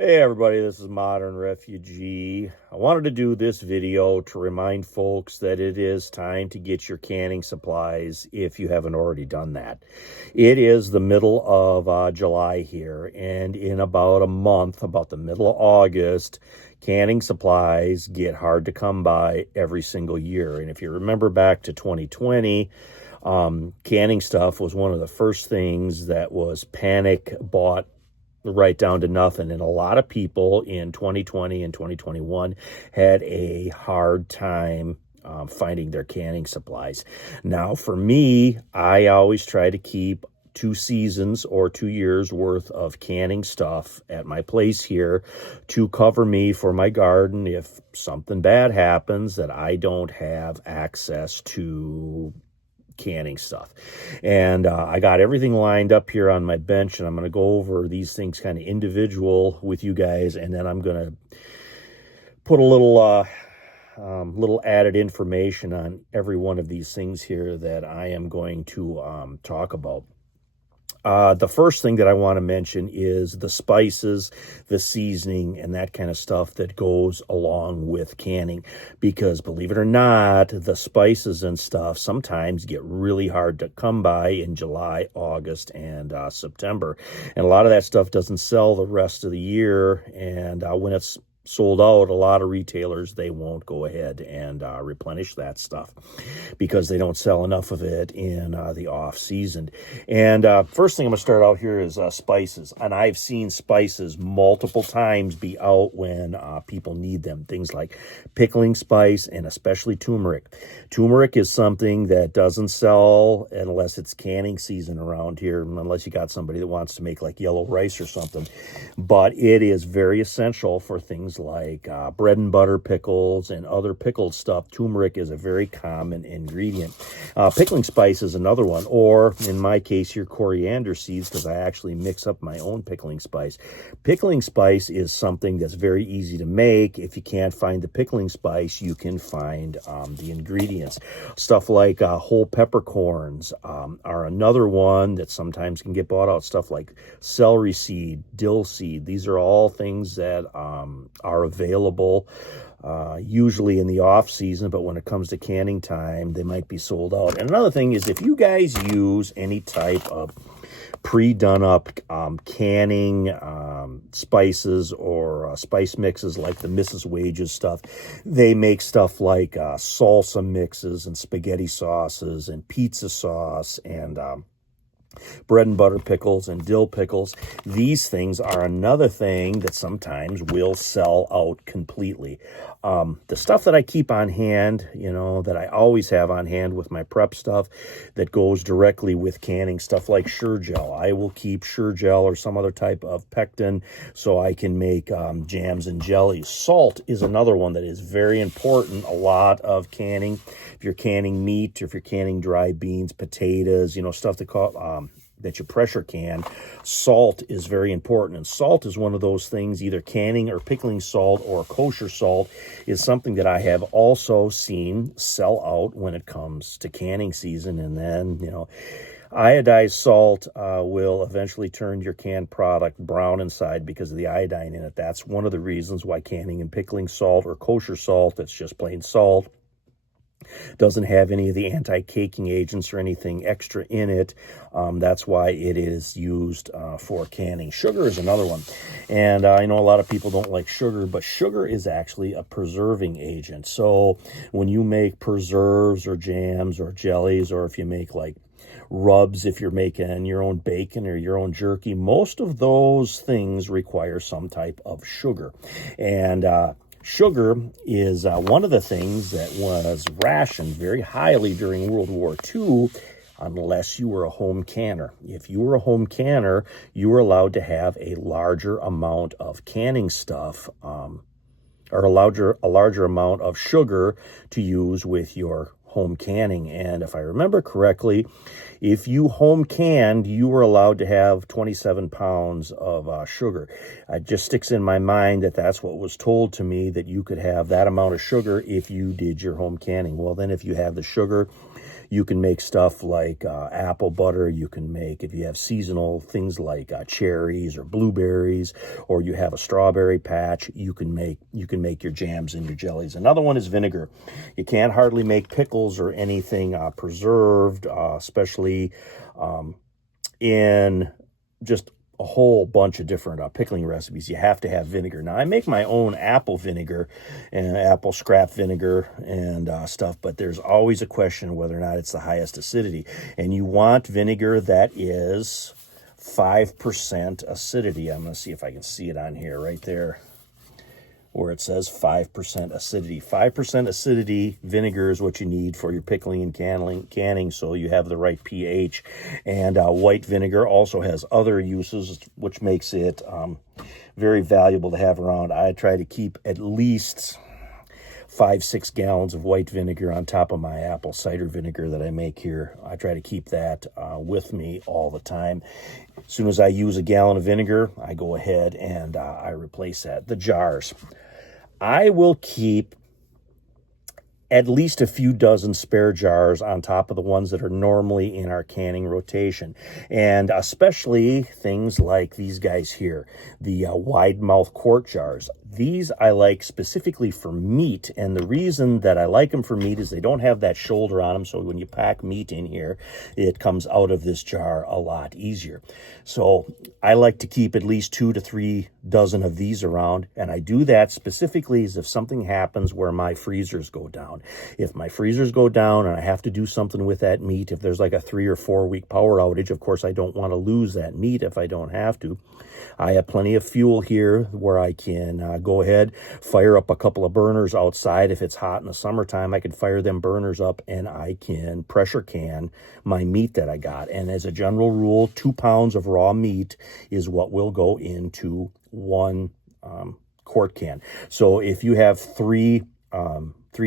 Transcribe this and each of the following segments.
Hey everybody, this is Modern Refugee. I wanted to do this video to remind folks that it is time to get your canning supplies if you haven't already done that. It is the middle of July here, and in about a month, about the middle of August, canning supplies get hard to come by every single year. And if you remember back to 2020, canning stuff was one of the first things that was panic bought right down to nothing. And a lot of people in 2020 and 2021 had a hard time finding their canning supplies. Now, for me, I always try to keep 2 seasons or 2 years worth of canning stuff at my place here to cover me for my garden if something bad happens that I don't have access to canning stuff. And I got everything lined up here on my bench, and I'm going to go over these things kind of individual with you guys, and then I'm going to put a little added information on every one of these things here that I am going to talk about. The first thing that I want to mention is the spices, the seasoning, and that kind of stuff that goes along with canning. Because believe it or not, the spices and stuff sometimes get really hard to come by in July, August, and September. And a lot of that stuff doesn't sell the rest of the year. And when it's sold out, a lot of retailers, they won't go ahead and replenish that stuff because they don't sell enough of it in the off season. And first thing I'm going to start out here is spices. And I've seen spices multiple times be out when people need them. Things like pickling spice and especially turmeric. Turmeric is something that doesn't sell unless it's canning season around here, unless you got somebody that wants to make like yellow rice or something. But it is very essential for things like bread and butter pickles and other pickled stuff. Turmeric is a very common ingredient. Pickling spice is another one, or in my case here, coriander seeds, because I actually mix up my own pickling spice. Pickling spice is something that's very easy to make. If you can't find the pickling spice, you can find the ingredients. Stuff like whole peppercorns are another one that sometimes can get bought out. Stuff like celery seed, dill seed. These are all things that are available usually in the off season, but when it comes to canning time, they might be sold out. And another thing is, if you guys use any type of pre-done up canning spices or spice mixes like the Mrs. Wages stuff, they make stuff like salsa mixes and spaghetti sauces and pizza sauce and bread and butter pickles and dill pickles. These things are another thing that sometimes will sell out completely. The stuff that I keep on hand, that I always have on hand with my prep stuff that goes directly with canning, stuff like Sure Gel. I will keep Sure Gel or some other type of Pectin so I can make jams and jellies. Salt is another one that is very important. A lot of canning, if you're canning meat, or if you're canning dry beans, potatoes, stuff that you pressure can, salt is very important. And salt is one of those things, either canning or pickling salt or kosher salt is something that I have also seen sell out when it comes to canning season. And then, iodized salt will eventually turn your canned product brown inside because of the iodine in it. That's one of the reasons why canning and pickling salt or kosher salt, that's just plain salt, doesn't have any of the anti-caking agents or anything extra in it. That's why it is used for canning. Sugar is another one. And I know a lot of people don't like sugar, but sugar is actually a preserving agent. So when you make preserves or jams or jellies, or if you make like rubs, if you're making your own bacon or your own jerky, most of those things require some type of sugar. And sugar is one of the things that was rationed very highly during World War II, unless you were a home canner. If you were a home canner, you were allowed to have a larger amount of canning stuff, or a larger amount of sugar to use with your home canning. And if I remember correctly, if you home canned, you were allowed to have 27 pounds of sugar. It just sticks in my mind that that's what was told to me, that you could have that amount of sugar if you did your home canning. Well, then if you have the sugar, you can make stuff like apple butter. You can make, if you have seasonal things like cherries or blueberries, or you have a strawberry patch, you can make your jams and your jellies. Another one is vinegar. You can't hardly make pickles or anything preserved, especially in just a whole bunch of different pickling recipes. You have to have vinegar. Now, I make my own apple vinegar and apple scrap vinegar and stuff, but there's always a question whether or not it's the highest acidity. And you want vinegar that is 5% acidity. I'm going to see if I can see it on here right there, where it says 5% acidity. 5% acidity vinegar is what you need for your pickling and canning, so you have the right pH. And white vinegar also has other uses, which makes it very valuable to have around. I try to keep at least 5-6 gallons of white vinegar on top of my apple cider vinegar that I make here. I try to keep that with me all the time. As soon as I use a gallon of vinegar, I go ahead and I replace that. The jars. I will keep at least a few dozen spare jars on top of the ones that are normally in our canning rotation. And especially things like these guys here, the wide mouth quart jars. These I like specifically for meat, and the reason that I like them for meat is they don't have that shoulder on them, so when you pack meat in here, it comes out of this jar a lot easier. So I like to keep at least 2 to 3 dozen of these around, and I do that specifically as if something happens where my freezers go down. If my freezers go down and I have to do something with that meat, if there's like a 3 or 4 week power outage, of course I don't want to lose that meat if I don't have to. I have plenty of fuel here where I can go ahead, fire up a couple of burners outside. If it's hot in the summertime, I can fire them burners up and I can pressure can my meat that I got. And as a general rule, 2 pounds of raw meat is what will go into 1 quart can. So if you have 3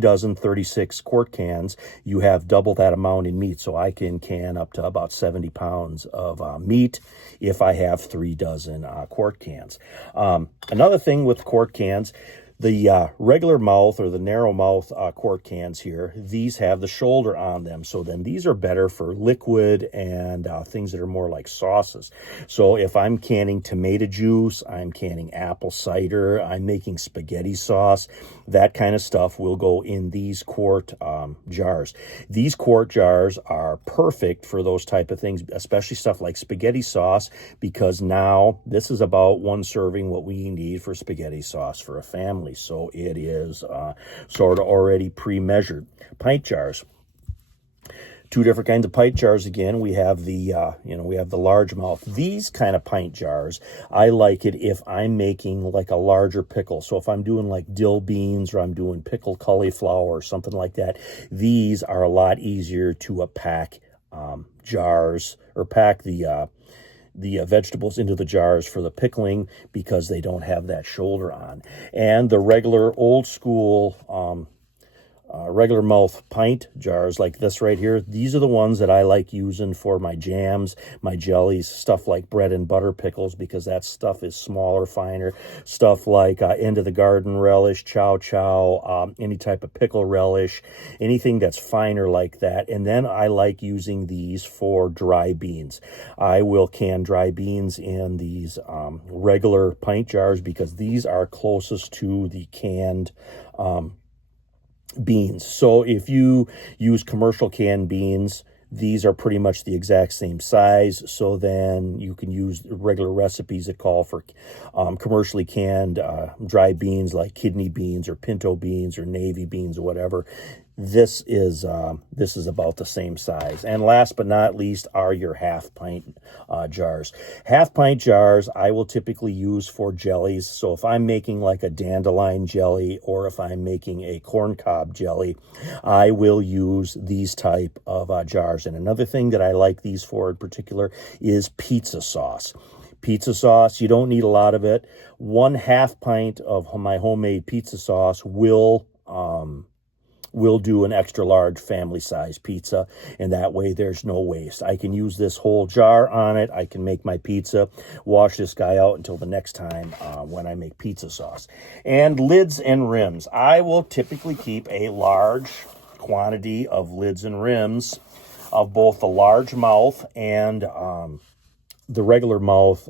dozen 36 quart cans, you have double that amount in meat. So I can can up to about 70 pounds of meat if I have 3 dozen quart cans. Another thing with quart cans, the regular mouth or the narrow mouth quart cans here, these have the shoulder on them. So then these are better for liquid and things that are more like sauces. So if I'm canning tomato juice, I'm canning apple cider, I'm making spaghetti sauce, that kind of stuff will go in these quart jars. These quart jars are perfect for those type of things, especially stuff like spaghetti sauce, because now this is about 1 serving what we need for spaghetti sauce for a family. So it is sort of already pre-measured. Pint jars. 2 different kinds of pint jars again. We have the, we have the large mouth. These kind of pint jars, I like it if I'm making like a larger pickle. So if I'm doing like dill beans or I'm doing pickled cauliflower or something like that, these are a lot easier to pack jars or pack the vegetables into the jars for the pickling because they don't have that shoulder on. And the regular old school regular mouth pint jars like this right here, these are the ones that I like using for my jams, my jellies, stuff like bread and butter pickles, because that stuff is smaller, finer. Stuff like end of the garden relish, chow chow, any type of pickle relish, anything that's finer like that. And then I like using these for dry beans. I will can dry beans in these regular pint jars because these are closest to the canned beans. So if you use commercial canned beans, these are pretty much the exact same size. So then you can use regular recipes that call for commercially canned dry beans like kidney beans or pinto beans or navy beans or whatever. This is about the same size. And last but not least are your half pint jars. Half pint jars I will typically use for jellies. So if I'm making like a dandelion jelly or if I'm making a corn cob jelly, I will use these type of jars. And another thing that I like these for in particular is pizza sauce. Pizza sauce, you don't need a lot of it. 1/2 pint of my homemade pizza sauce will we'll do an extra large family size pizza, and that way there's no waste. I can use this whole jar on it. I can make my pizza, wash this guy out until the next time when I make pizza sauce. And lids and rims. I will typically keep a large quantity of lids and rims of both the large mouth and the regular mouth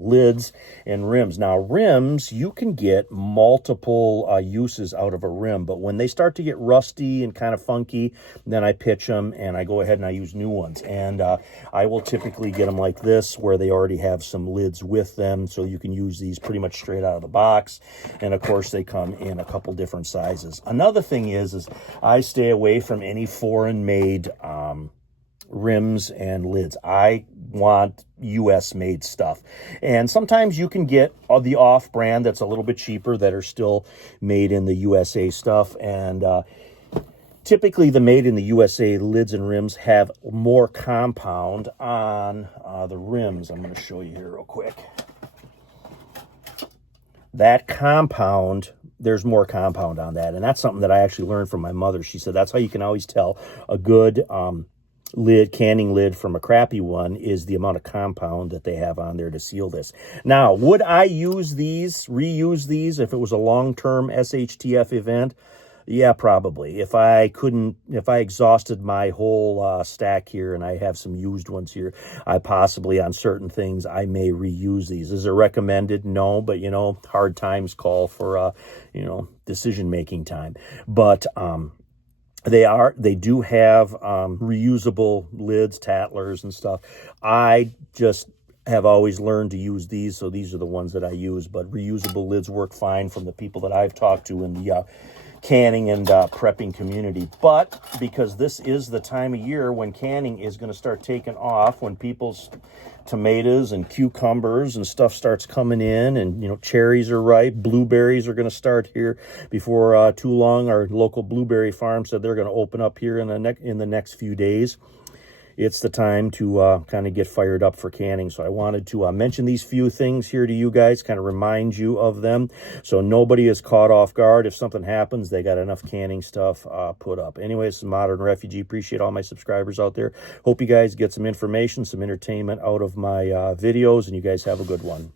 lids and rims. Now, rims, you can get multiple uses out of a rim, but when they start to get rusty and kind of funky, then I pitch them and I go ahead and I use new ones. And I will typically get them like this, where they already have some lids with them, so you can use these pretty much straight out of the box. And of course, they come in a couple different sizes. Another thing is I stay away from any foreign-made rims and lids. I want U.S. made stuff. And sometimes you can get the off-brand that's a little bit cheaper that are still made in the USA stuff. And typically the made in the USA lids and rims have more compound on the rims. I'm going to show you here real quick. That compound, there's more compound on that. And that's something that I actually learned from my mother. She said that's how you can always tell a good canning lid from a crappy one is the amount of compound that they have on there to seal this. Now, would I reuse these if it was a long-term SHTF event? Yeah, probably. If I exhausted my whole stack here and I have some used ones here, I possibly, on certain things, I may reuse these. Is it recommended? No, but, hard times call for, decision-making time. But, they do have reusable lids, tattlers and stuff. I just have always learned to use these, so these are the ones that I use. But reusable lids work fine from the people that I've talked to in the canning and prepping community. But because this is the time of year when canning is going to start taking off, when people's tomatoes and cucumbers and stuff starts coming in, and cherries are ripe, blueberries are going to start here before too long. Our local blueberry farm said they're going to open up here in the next few days. It's the time to kind of get fired up for canning. So I wanted to mention these few things here to you guys, kind of remind you of them, so nobody is caught off guard. If something happens, they got enough canning stuff put up. Anyways, this is Modern Refugee. Appreciate all my subscribers out there. Hope you guys get some information, some entertainment out of my videos, and you guys have a good one.